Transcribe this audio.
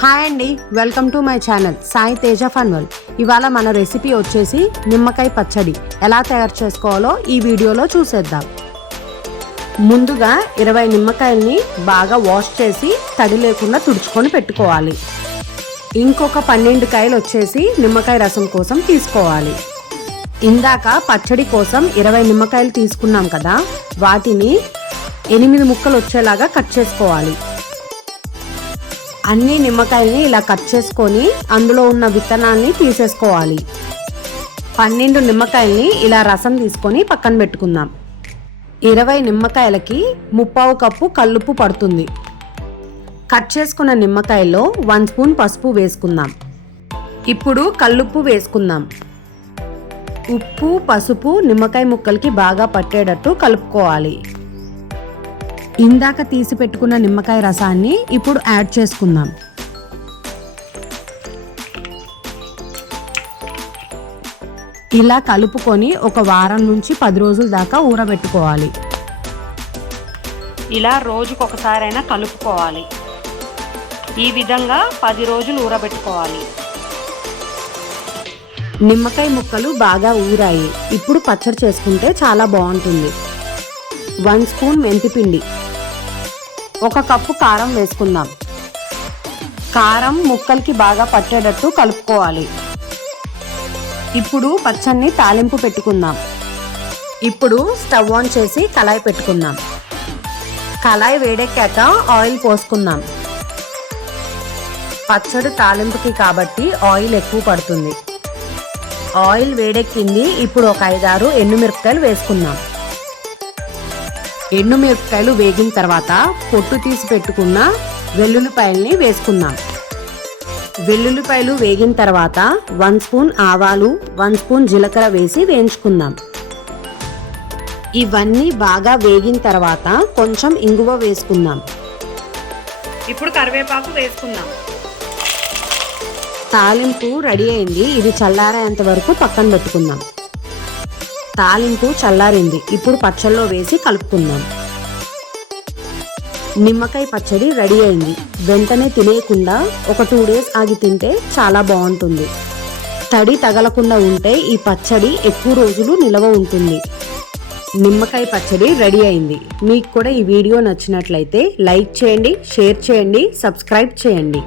Hi అండి welcome to my channel Sai Teja ఫన్వల్ ఇవాళ మన రెసిపీ వచ్చేసి నిమ్మకాయ పచ్చడి. ఎలా తయారు చేసుకోవాలో ఈ వీడియోలో చూసేద్దాం. ముందుగా ఇరవై నిమ్మకాయల్ని బాగా వాష్ చేసి తడి లేకుండా తుడుచుకొని పెట్టుకోవాలి. ఇంకొక పన్నెండు కాయలు వచ్చేసి నిమ్మకాయ రసం కోసం తీసుకోవాలి. ఇందాక పచ్చడి కోసం ఇరవై నిమ్మకాయలు తీసుకున్నాం కదా వాటిని ఎనిమిది ముక్కలు వచ్చేలాగా కట్ చేసుకోవాలి. అన్ని నిమ్మకాయల్ని ఇలా కట్ చేసుకొని అందులో ఉన్న విత్తనాల్ని తీసేసుకోవాలి. పన్నెండు నిమ్మకాయల్ని ఇలా రసం తీసుకొని పక్కన పెట్టుకుందాం. ఇరవై నిమ్మకాయలకి ముప్పావు కప్పు కల్లుప్పు పడుతుంది. కట్ చేసుకున్న నిమ్మకాయలో వన్ స్పూన్ పసుపు వేసుకుందాం. ఇప్పుడు కల్లుప్పు వేసుకుందాం. ఉప్పు పసుపు నిమ్మకాయ ముక్కలకి బాగా పట్టేటట్టు కలుపుకోవాలి. ఇందాక తీసి పెట్టుకున్న నిమ్మకాయ రసాన్ని ఇప్పుడు యాడ్ చేసుకుందాం. ఇలా కలుపుకొని ఒక వారం నుంచి పది రోజుల దాకా ఊరబెట్టుకోవాలి. ఇలా రోజుకు ఒకసారైనా కలుపుకోవాలి. ఈ విధంగా పది రోజులు ఊరబెట్టుకోవాలి. నిమ్మకాయ ముక్కలు బాగా ఊరాయి. ఇప్పుడు పచ్చడి చేసుకుంటే చాలా బాగుంటుంది. వన్ స్పూన్ మెంతిపిండి. ఒక కప్పు కారం వేసుకుందాం. కారం ముక్కలకి బాగా పట్టేటట్టు కలుపుకోవాలి. ఇప్పుడు పచ్చడిని తాలింపు పెట్టుకుందాం. ఇప్పుడు స్టవ్ ఆన్ చేసి కళాయి పెట్టుకుందాం. కళాయి వేడెక్కాక ఆయిల్ పోసుకుందాం. పచ్చడి తాలింపుకి కాబట్టి ఆయిల్ ఎక్కువ పడుతుంది. ఆయిల్ వేడెక్కింది. ఇప్పుడు ఒక ఐదారు ఎండుమిరపకాయలు వేసుకుందాం. ఎండుమిరపకాయలు వేగిన తర్వాత పొట్టు తీసి పెట్టుకున్న వెల్లుల్లిపాయల్ని వేసుకుందాం. వెల్లుల్లిపాయలు వేగిన తర్వాత వన్ స్పూన్ ఆవాలు వన్ స్పూన్ జీలకర్ర వేసి వేయించుకుందాం. ఇవన్నీ బాగా వేగిన తర్వాత కొంచెం ఇంగువ వేసుకుందాం. ఇప్పుడు కరివేపాకు వేసుకుందాం. తాలింపు రెడీ అయింది. ఇది చల్లారేంత వరకు పక్కన పెట్టుకుందాం. తాలింపు చల్లారింది. ఇప్పుడు పచ్చళ్ళలో వేసి కలుపుకుందాం. నిమ్మకాయ పచ్చడి రెడీ అయింది. వెంటనే తినేయకుండా ఒక టూ డేస్ ఆగి తింటే చాలా బాగుంటుంది. తడి తగలకుండా ఉంటే ఈ పచ్చడి ఎక్కువ రోజులు నిలవ ఉంటుంది. నిమ్మకాయ పచ్చడి రెడీ అయింది. మీకు కూడా ఈ వీడియో నచ్చినట్లయితే లైక్ చేయండి షేర్ చేయండి సబ్స్క్రైబ్ చేయండి.